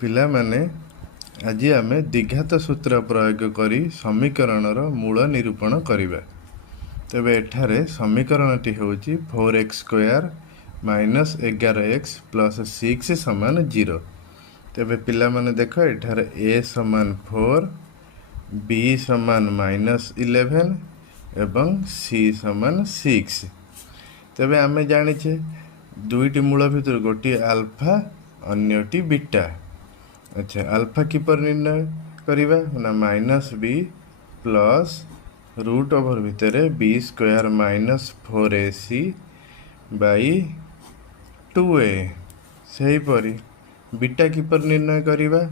पिला माने आज आम द्विघात सूत्र प्रयोग करी समीकरणर मूल निरूपण करिबा। तेबे एठारे समीकरणटी होउची 4x² माइनस 11x प्लस 6 समान 0। तेबे पिला माने देख एठारे a समान 4, b समान -11 एवं c समान 6। तेबे आमे जानिछे दुईटी मूल भितर गोटी अल्फा अन्यटी बीटा। अच्छा अल्फा किपर निर्णय करिबा ना -b प्लस रूट ओवर भितर b² minus 4ac by 2a। सही परी बीटा किपर निर्णय करिबा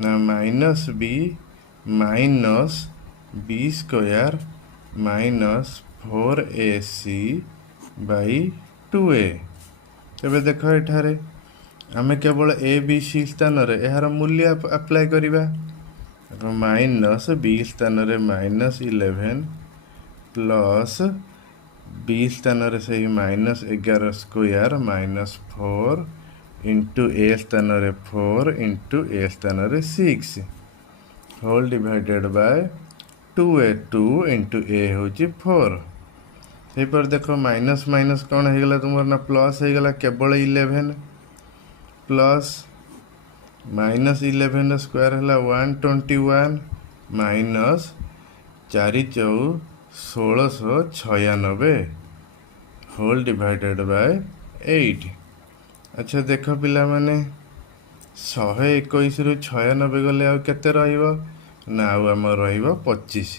ना -b minus b² minus 4ac by 2a। तेबे देख एठारे आमे केवल a b c स्थान रे एहार मूल्य अप्लाई करिबा। माइनस b स्थान रे -11 प्लस b स्थान रे सही -11² माइनस 4 इंटू a स्थान रे 4 इंटू a स्थान रे 6 whole divided by 2a। 2 into a होची 4। सही पर देखो माइनस माइनस कौन हो गला तुमर ना प्लस हो गला केवल 11 प्लस -11 स्क्वायर है 121 माइनस 4 चौ 1696 होल डिवाइडेड बाय 8। अच्छा देख पिला माने 121 रु 96 गले आ केते रहिबो ना आम रहिबो 25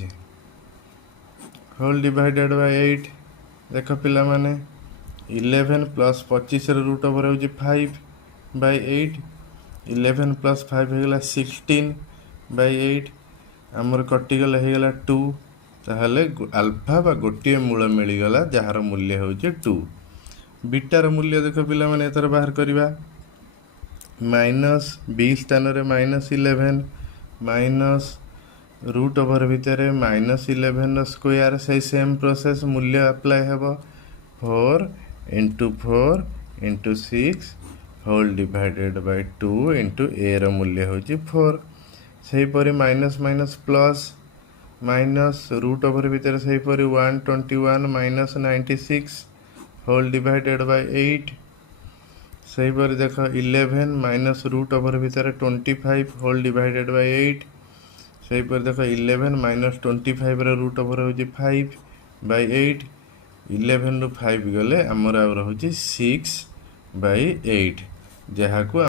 होल डिवाइडेड बाय 8। देख पिला माने 11 प्लस 25 रे रूट ओवर होची 5 बाय 8। 11 प्लस 5 हो गला 16 बाय 8। आमर कटि गला हो गला 2। ताहले अल्फा बा गोटे मूल मिल गला जहार मूल्य होची 2। बीटार मूल्य देख पिला माने एतर बाहर करिबा माइनस b स्थान रे -11 माइनस रूट ओवर भितर -11 स्क्वायर से सेम प्रोसेस मूल्य अप्लाई हेबो 4 into 4 into 6 whole divided by 2 into a रो मूल्य होची 4। सही परी minus minus plus minus root over भितर सही परी 121 माइनस 96 होल डिवाइडेड बाय 8। सही परी देख 11 माइनस रूट ओवर भितर 25 होल डिवाइडेड बाय 8। सही पर देख 11 माइनस 25 रे रूट ओवर होची 5 बाय 8। 11 रु 5 गले आमर आ रहुची 6 बाय 8 जहा को